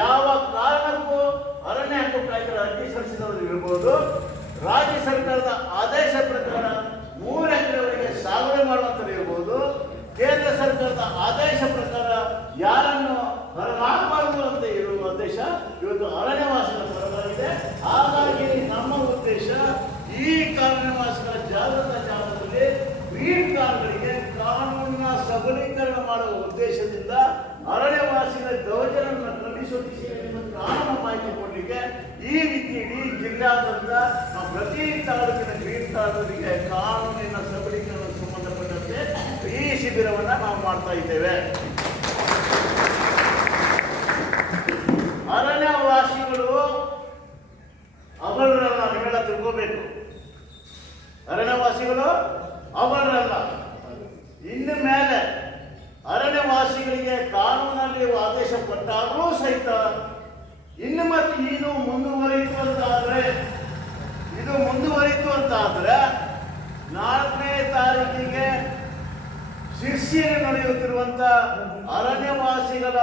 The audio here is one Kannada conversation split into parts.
ಯಾವ ಕಾರಣಕ್ಕೂ ಅರಣ್ಯ ಹಕ್ಕು ಕಾಯ್ದೆ ಅರ್ಜಿ ಸಲ್ಲಿಸಿದವರು ಇರ್ಬೋದು. ರಾಜ್ಯ ಸರ್ಕಾರದ ಆದೇಶ ದಿಶೆಯಲ್ಲಿ ಕಾನೂನು ಮಾಹಿತಿ ಕೊಡಲಿಕ್ಕೆ ಈ ರೀತಿ ಇಡೀ ಜಿಲ್ಲಾದ್ಯಂತ ಪ್ರತಿ ತಾಲೂಕಿನ ಗ್ರೀನ್ ಕಾರ್ಡ್ಗಳಿಗೆ ಕಾನೂನಿನ ಸಬಲೀಕರಣ ಸಂಬಂಧಪಟ್ಟಂತೆ ಈ ಶಿಬಿರವನ್ನ ನಾವು ಮಾಡ್ತಾ ಇದ್ದೇವೆ. ಅರಣ್ಯವಾಸಿಗಳು ಅಮರರಲ್ಲ ನೀವೆಲ್ಲ ತಿಳ್ಕೋಬೇಕು. ಅರಣ್ಯವಾಸಿಗಳು ಅಮರರಲ್ಲ ಇನ್ನು ಮೇಲೆ ಅರಣ್ಯವಾಸಿಗಳಿಗೆ ಕಾನೂನಲ್ಲಿ ಆದೇಶ ಕೊಟ್ಟಾದರೂ ಸಹಿತ ಇನ್ನು ಮತ್ತೆ ಇದು ಮುಂದುವರಿತು ಅಂತ ಆದ್ರೆ ಇದು ಮುಂದುವರಿತು ಅಂತ ಆದ್ರೆ ನಾಲ್ಕನೇ ತಾರೀಕಿಗೆ ಶಿರ್ಸಿಯಲ್ಲಿ ನಡೆಯುತ್ತಿರುವಂಥ ಅರಣ್ಯವಾಸಿಗಳ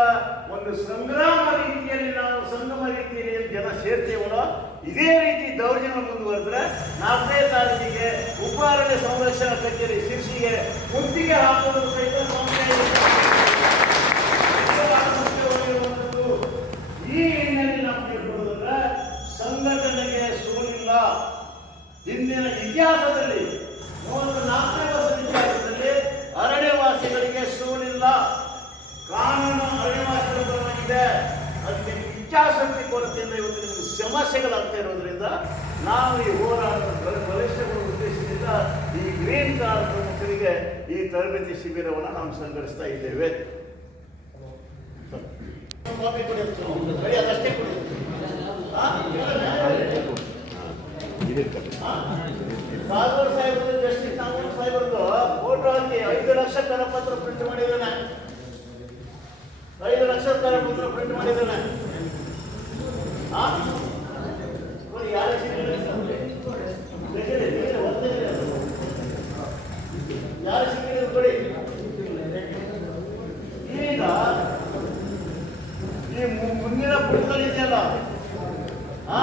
ಒಂದು ಸಂಗ್ರಾಮ ರೀತಿಯಲ್ಲಿ ನಾವು ಸಂಗಮ ರೀತಿಯಲ್ಲಿ ಜನ ಸೇರ್ತೇವಲ್ಲ ಇದೇ ರೀತಿ ದೌರ್ಜನ್ಯ ಮುಂದುವರೆದ್ರೆ ನಾಲ್ಕನೇ ತಾರೀಕಿಗೆ ಉಪ ಅರಣ್ಯ ಸಂರಕ್ಷಣಾ ಕಚೇರಿ ಶಿರ್ಸಿಗೆ ಮುತ್ತಿಗೆ ಹಾಕುವುದು ಸಹಿತ ಸಂಸ್ಥೆ ಇದೆ. ಈ ಹಿನ್ನೆಲೆ ನಾವು ತಿಳ್ಕೊಳ್ಳೋದಂದ್ರೆ ಸಂಘಟನೆಗೆ ಸೋಲಿಲ್ಲ ಹಿಂದಿನ ಇತಿಹಾಸದಲ್ಲಿ ಮೂವತ್ತು ನಾಲ್ಕನೇ ವರ್ಷದ ಇತಿಹಾಸದಲ್ಲಿ ಅರಣ್ಯವಾಸಿಗಳಿಗೆ ಸೋಲಿಲ್ಲ. ಕಾನೂನು ಅರಣ್ಯವಾಸಿಗಳ ಪರವಾಗಿದೆ ಅದಕ್ಕೆ ಇಚ್ಛಾಶಕ್ತಿ ಕೊರತೆಯಿಂದ ಇವತ್ತು ನಿಮಗೆ ಸಮಸ್ಯೆಗಳಾಗ್ತಾ ಇರೋದ್ರಿಂದ ನಾವು ಈ ಹೋರಾಟ ಬಲಿಷ್ಠಗೊಳ್ಳುವ ಉದ್ದೇಶದಿಂದ ಈ ಗ್ರೀನ್ ಕಾರ್ಡ್ ಪ್ರಮುಖರಿಗೆ ಈ ತರಬೇತಿ ಶಿಬಿರವನ್ನು ನಾವು ಸಂಘಟಿಸ್ತಾ ಇದ್ದೇವೆ. ಅದಷ್ಟೇ ಕೊಡಿ. ಐದು ಲಕ್ಷ ಕರಪತ್ರ ಪ್ರಿಂಟ್ ಮಾಡಿದ್ದಾನೆ. ಐದು ಲಕ್ಷ ಕರಪತ್ರ ಪ್ರಿಂಟ್ ಮಾಡಿದ್ದಾನೆ. ಯಾರು ಸಿಕ್ಕಿಲ್ಲ ಕೊಡಿ ಈಗ ಈ ಮುಂದಿನ ಪುಟದಲ್ಲಿ ಇದೆಯಲ್ಲ? ಆ?